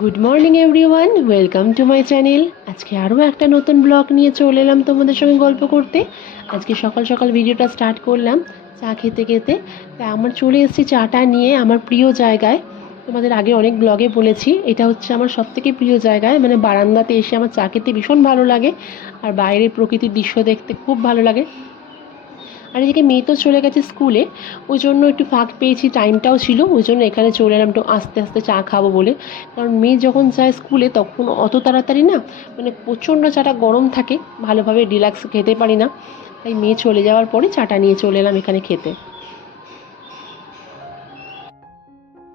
Good morning everyone, welcome to my channel. আজকে আরও একটা নতুন ব্লগ নিয়ে চলে এলাম তোমাদের সঙ্গে গল্প করতে। আজকে সকাল সকাল ভিডিওটা স্টার্ট করলাম চা খেতে খেতে। তাই আমার চলে এসেছি চাটা নিয়ে আমার প্রিয় জায়গায়। তোমাদের আগে অনেক ব্লগে বলেছি এটা হচ্ছে আমার সবথেকে প্রিয় জায়গায়, মানে বারান্দাতে এসে আমার চা খেতে ভীষণ ভালো লাগে আর বাইরের প্রকৃতির দৃশ্য দেখতে খুব ভালো লাগে। আর এদিকে মেয়ে তো চলে গেছে স্কুলে, ওই জন্য একটু ফাঁক পেয়েছি, টাইমটাও ছিল, ওই জন্য এখানে চলে এলাম একটু আস্তে আস্তে চা খাবো বলে। কারণ মেয়ে যখন যায় স্কুলে তখন অত তাড়াতাড়ি না, মানে প্রচণ্ড চাটা গরম থাকে, ভালোভাবে রিল্যাক্স খেতে পারি না। তাই মেয়ে চলে যাওয়ার পরে চাটা নিয়ে চলে এলাম এখানে খেতে।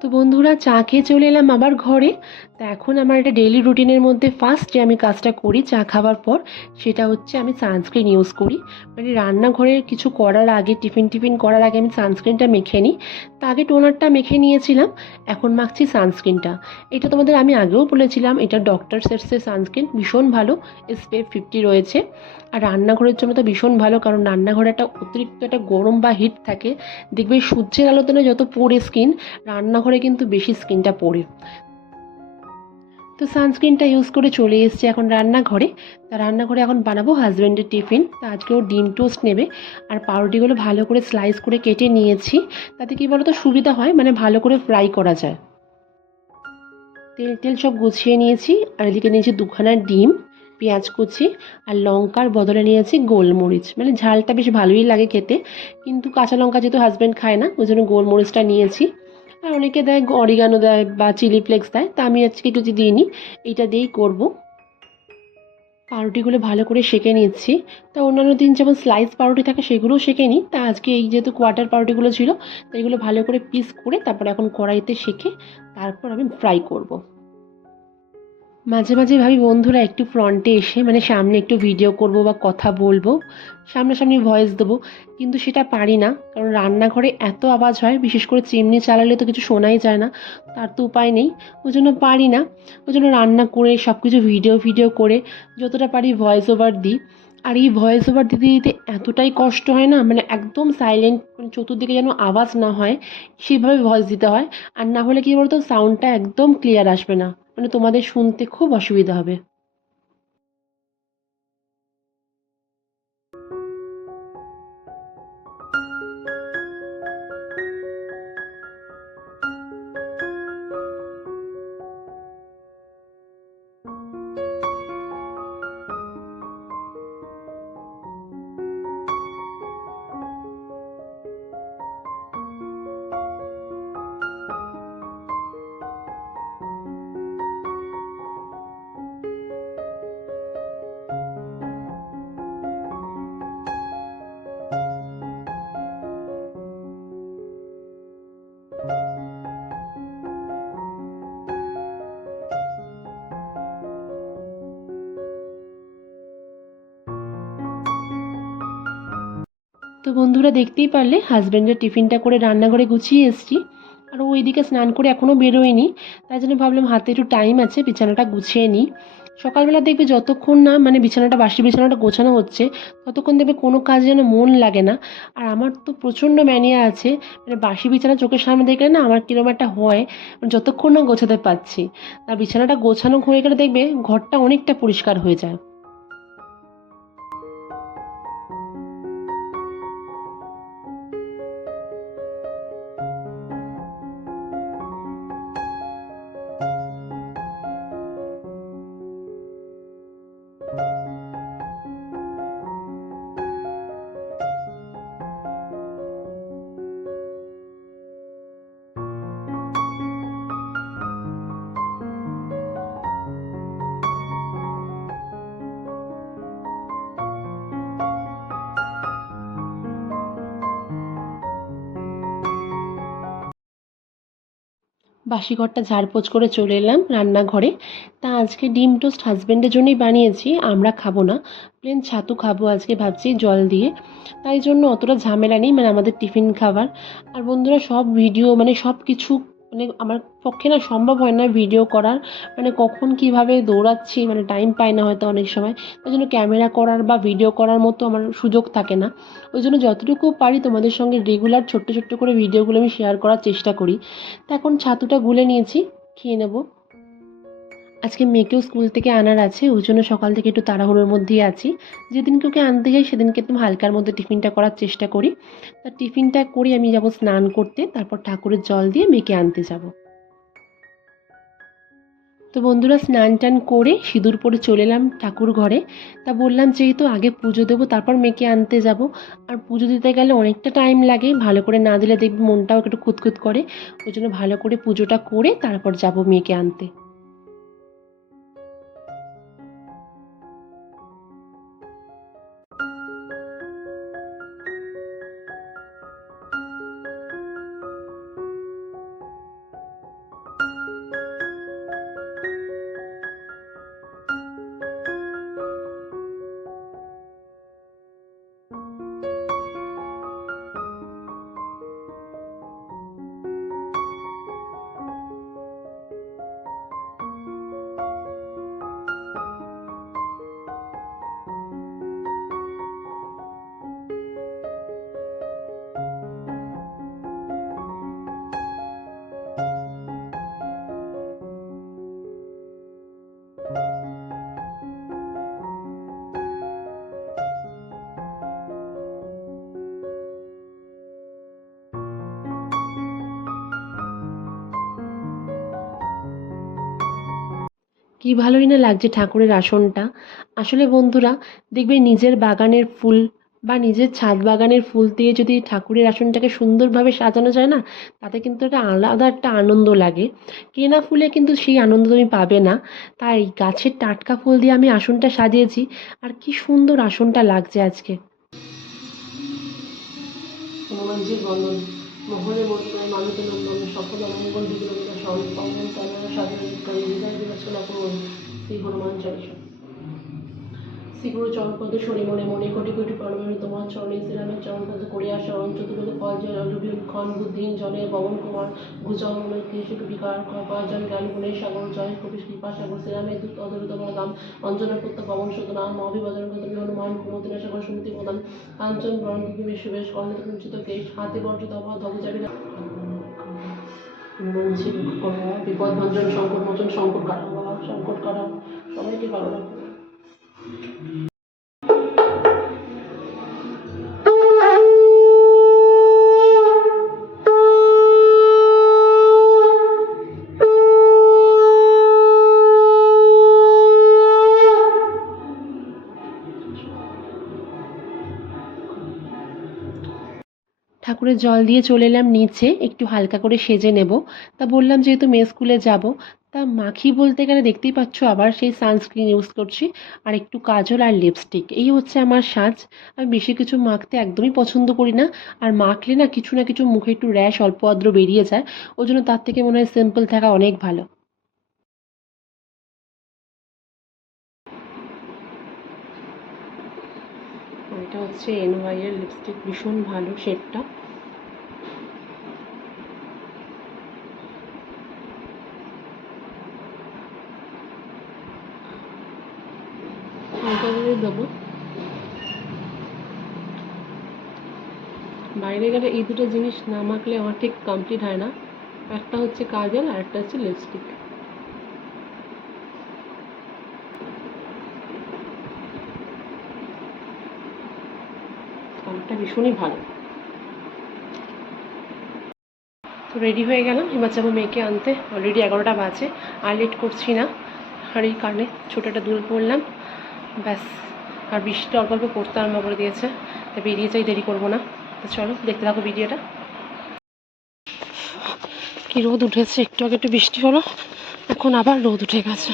তো বন্ধুরা, চা খেয়ে চলে এলাম আবার ঘরে। তা এখন আমার একটা ডেইলি রুটিনের মধ্যে ফার্স্ট যে আমি কাজটা করি চা খাবার পর, সেটা হচ্ছে আমি সানস্ক্রিন ইউজ করি। মানে রান্নাঘরের কিছু করার আগে, টিফিন করার আগে আমি সানস্ক্রিনটা মেখে নিই। তা আগে টোনারটা মেখে নিয়েছিলাম, এখন মাখছি সানস্ক্রিনটা। এটা তোমাদের আমি আগেও বলেছিলাম, এটা ডক্টর সেটসের সানস্ক্রিন, ভীষণ ভালো, SPF 50 রয়েছে। আর রান্নাঘরের জন্য তো ভীষণ ভালো, কারণ রান্নাঘরে একটা অতিরিক্ত একটা গরম বা হিট থাকে। দেখবে সূর্যের আলোতে না যত পড়ে স্কিন, রান্নাঘরে কিন্তু বেশি স্কিনটা পড়ে। তো সানস্ক্রিনটা ইউজ করে চলে এসেছি এখন রান্নাঘরে। তা রান্নাঘরে এখন বানাবো হাজব্যান্ডের টিফিন। তা আজকে ও ডিম টোস্ট নেবে, আর পাউরুটিগুলো ভালো করে স্লাইস করে কেটে নিয়েছি। তাতে কি বলতো সুবিধা হয়, মানে ভালো করে ফ্রাই করা যায়। তেল টেল সব গুছিয়ে নিয়েছি, আর এদিকে নিয়েছি দুখানা ডিম, পেঁয়াজ কুচি, আর লঙ্কার বদলে নিয়েছি গোলমরিচ। মানে ঝালটা বেশ ভালোই লাগে খেতে, কিন্তু কাঁচা লঙ্কা যেহেতু হাজব্যান্ড খায় না, ওই জন্য গোলমরিচটা নিয়েছি। আর অনেকে দেয় অরিগানো দেয় বা চিলি ফ্লেক্স দেয়, তা আমি আজকে একটু দিইনি, এইটা দিয়েই করব। পাউরুটিগুলো ভালো করে সেঁকে নিচ্ছি। তা অন্যান্য দিন যেমন স্লাইস পাউরুটি থাকে সেগুলোও সেঁকে নিই, তা আজকে এই যেহেতু কোয়ার্টার পাউরুটিগুলো ছিল, তো এগুলো ভালো করে পিস করে তারপর এখন কড়াইতে সেঁকে তারপর আমি ফ্রাই করব। মাঝে মাঝে ভাবি বন্ধুরা একটু ফ্রন্টে এসে, মানে সামনে একটু ভিডিও করব বা কথা বলবো, সামনাসামনি ভয়েস দেবো, কিন্তু সেটা পারি না, কারণ রান্নাঘরে এত আওয়াজ হয়, বিশেষ করে চিমনি চালালে তো কিছু শোনাই যায় না। তার তো উপায় নেই, ওই জন্য পারি না। ওই জন্য রান্না করে সব কিছু ভিডিও করে যতটা পারি ভয়েস ওভার দিই। আর এই ভয়েস ওভার দিতে দিতে এতটাই কষ্ট হয় না, মানে একদম সাইলেন্ট, মানে চতুর্দিকে যেন আওয়াজ না হয় সেভাবে ভয়েস দিতে হয়। আর না হলে কি বলতো, সাউন্ডটা একদম ক্লিয়ার আসবে না, মানে তোমাদের শুনতে খুব অসুবিধা হবে। তো বন্ধুরা, দেখতেই পারলে হাজব্যান্ডের টিফিনটা করে রান্নাঘরে গুছিয়ে এসেছি, আর ও ওইদিকে স্নান করে এখনও বেরোয়নি। তাই জন্য ভাবলাম হাতে একটু টাইম আছে, বিছানাটা গুছিয়ে নিই। সকালবেলা দেখবে যতক্ষণ না মানে বিছানাটা, বাসি বিছানাটা গোছানো হচ্ছে, ততক্ষণ দেখবে কোনো কাজ যেন মন লাগে না। আর আমার তো প্রচণ্ড ম্যানিয়া আছে, মানে বাসি বিছানা চোখের সামনে দেখলে না আমার কীরকম একটা হয়, মানে যতক্ষণ না গোছাতে পারছি। আর বিছানাটা গোছানো হয়ে গেলে দেখবে ঘরটা অনেকটা পরিষ্কার হয়ে যায়। বাসি ঘরটা ঝাড়পোছ করে চলে এলাম রান্নাঘরে। তা আজকে ডিম টোস্ট হাজব্যান্ডের জন্যই বানিয়েছি, আমরা খাবো না, প্লেন ছাতু খাবো আজকে ভাবছি জল দিয়ে। তাই জন্য অতটা ঝামেলা নেই, মানে আমাদের টিফিন খাবার। আর বন্ধুরা, সব ভিডিও মানে সব কিছু, মানে আমার পক্ষে না সম্ভব হয় না ভিডিও করার, মানে কখন কিভাবে দৌড়াচ্ছি, মানে টাইম পাই না হয়তো অনেক সময়। তাই জন্য ক্যামেরা করার বা ভিডিও করার মতো আমার সুযোগ থাকে না। ওই জন্য যতটুকু পারি তোমাদের সঙ্গে রেগুলার ছোট্ট ছোট্ট করে ভিডিওগুলো আমি শেয়ার করার চেষ্টা করি। তো এখন ছাতুটা গুলে নিয়েছি, খেয়ে নেব। আজকে মেয়েকেও স্কুল থেকে আনার আছে, ওই জন্য সকাল থেকে একটু তাড়াহুড়োর মধ্যেই আছি। যেদিনকে ওকে আনতে যাই সেদিনকে একদম হালকার মধ্যে টিফিনটা করার চেষ্টা করি। তা টিফিনটা করে আমি যাব স্নান করতে, তারপর ঠাকুরের জল দিয়ে মেয়েকে আনতে যাব। তো বন্ধুরা, স্নান টান করে সিঁদুর পরে চলে এলাম ঠাকুর ঘরে। তা বললাম যেহেতু আগে পুজো দেবো তারপর মেয়েকে আনতে যাব, আর পুজো দিতে গেলে অনেকটা টাইম লাগে, ভালো করে না দিলে দেখবি মনটাও একটু খুঁতখুত করে। ওই জন্য ভালো করে পুজোটা করে তারপর যাব মেয়েকে আনতে। কি ভালোই না লাগছে ঠাকুরের আসনটা। আসলে বন্ধুরা, দেখবে নিজের বাগানের ফুল বা নিজের ছাদ বাগানের ফুল দিয়ে যদি ঠাকুরের আসনটাকে সুন্দরভাবে সাজানো যায় না, তাতে কিন্তু একটা আলাদা একটা আনন্দ লাগে। কেনা ফুলে কিন্তু সেই আনন্দ তুমি পাবে না। তাই গাছের টাটকা ফুল দিয়ে আমি আসনটা সাজিয়েছি, আর কি সুন্দর আসনটা লাগছে আজকে। হনুমানজির বন্দন, মহলে মহিমায় মানিত নন্দন, সকল অমঙ্গল বিগ্রহ সম্পন্ন তনয় সাধন করে হৃদয় বিবেচনা করুন শ্রী হনুমান চালিসা। শ্রীগুরু চরণপদ শনি মনে মনে কোটি কোটি প্রণামে তোমার চরণে শ্রীরামের চরণপদ করিয়া শরণ চতুর্থ ফল জয় অজুবিন খন বুদ্ধিহীন জনে পবন কুমার ভুজং কৃষিক বিকার কৃপার্জন জ্ঞান গুণের সাগর জয় কবি কৃপা সাগর শ্রীরামের দূত অধরিত নাম অঞ্জনা পুত্র পবন সুত নাম অভিবাদন কতবি হনুমান কুমতিনা সাগর সুমতি প্রদান কাঞ্চন বরণ তুমি সুবেশ কর্ণিত কুঞ্চিত কেশ হাতে বর্জিত অবাধ ধবচারী হনুমানজি বিপদ ভঞ্জন সংকট মোচন সংকট কাটাও সংকট কাটাও সবাইকে ভালো রাখো। ঠাকুরের জল দিয়ে চলে এলাম নিচে, একটু হালকা করে সেজে নেব। তা বললাম যেহেতু মেয়ে স্কুলে যাব, তা মাখি বলতে গেলে দেখতেই পাচ্ছ আবার সেই সানস্ক্রিন ইউজ করছি, আর একটু কাজল আর লিপস্টিক, এই হচ্ছে আমার সাজ। আমি বেশি কিছু মাখতে একদমই পছন্দ করি না, আর মাখলে না কিছু মুখে একটু র্যাশ অল্প আদ্র বেরিয়ে যায়। ওই জন্য তার থেকে মনে হয় সিম্পল থাকা অনেক ভালো। এটা হচ্ছে এনওয়াই এর লিপস্টিক, ভীষণ ভালো শেডটা। হালকা করে দেবো। বাইরে গেলে এই দুটো জিনিস না মাখলে আমার ঠিক কমপ্লিট হয় না। একটা হচ্ছে কাজল আর একটা হচ্ছে লিপস্টিক। কালারটা ভীষণই ভালো। তো রেডি হয়ে গেলাম, এবার যাবো মেয়েকে আনতে। অলরেডি 11টা বাজে, আর লেট করছি না। আর এই কারণে ছোটো একটা দুল পরলাম, ব্যাস। আর বৃষ্টিটা অল্প অল্প পড়তে আরম্ভ করে দিয়েছে, তাই বেরিয়ে যাই, দেরি করবো না। তো চলো দেখতে থাকো ভিডিওটা। কি রোদ উঠেছে, একটু আগে একটু বৃষ্টি হলো, এখন আবার রোদ উঠে গেছে।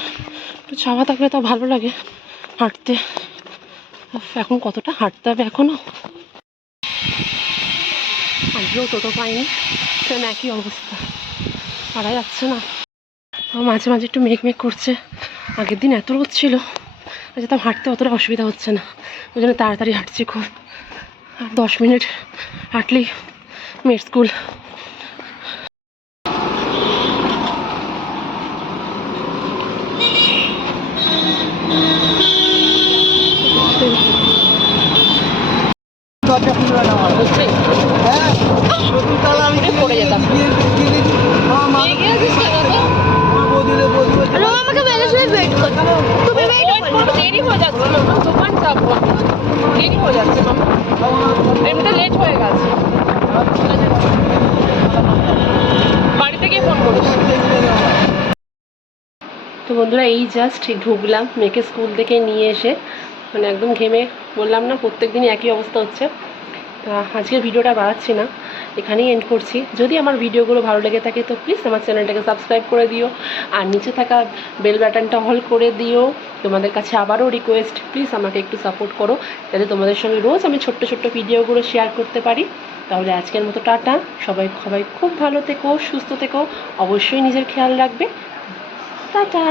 একটু ছাওয়া থাকলে তো ভালো লাগে হাঁটতে। এখন কতটা হাঁটতে হবে এখনও, আজকেও টোটো পাইনি, সেম একই অবস্থা, পারা যাচ্ছে না। মাঝে মাঝে একটু মেঘ করছে। আগের দিন এত রোদ ছিল, আজ তো হাঁটতে অতটা অসুবিধা হচ্ছে না, ওই জন্য তাড়াতাড়ি হাঁটছি খুব। আর 10 মিনিট হাঁটলেই মেয়ের স্কুল। পড়ে যেতাম। আমাকে মেরে হয়ে যাচ্ছে মামা, দোকান যাবো, দেরি হয়ে যাচ্ছে মামা, এমনিতে লেট হয়ে গেছে। বাড়িতে গিয়ে ফোন করিস। তো বন্ধুরা এই জাস্ট ঢুকলাম মেয়েকে স্কুল থেকে নিয়ে এসে, মানে একদম ঘেমে, বললাম না প্রত্যেক দিনই একই অবস্থা হচ্ছে। তা আজকের ভিডিওটা বাড়াচ্ছি না, এখানেই এন্ড করছি। যদি আমার ভিডিওগুলো ভালো লেগে থাকে তো প্লিজ আমার চ্যানেলটাকে সাবস্ক্রাইব করে দিও, আর নিচে থাকা বেল বাটনটা অল করে দিও। তোমাদের কাছে আবারও রিকোয়েস্ট, প্লিজ আমাকে একটু সাপোর্ট করো, যাতে তোমাদের সঙ্গে রোজ আমি ছোট্ট ছোট্ট ভিডিওগুলো শেয়ার করতে পারি। তাহলে আজকের মতো টাটা, সবাই সবাই খুব ভালো থেকো, সুস্থ থেকো, অবশ্যই নিজের খেয়াল রাখবে, টাটা।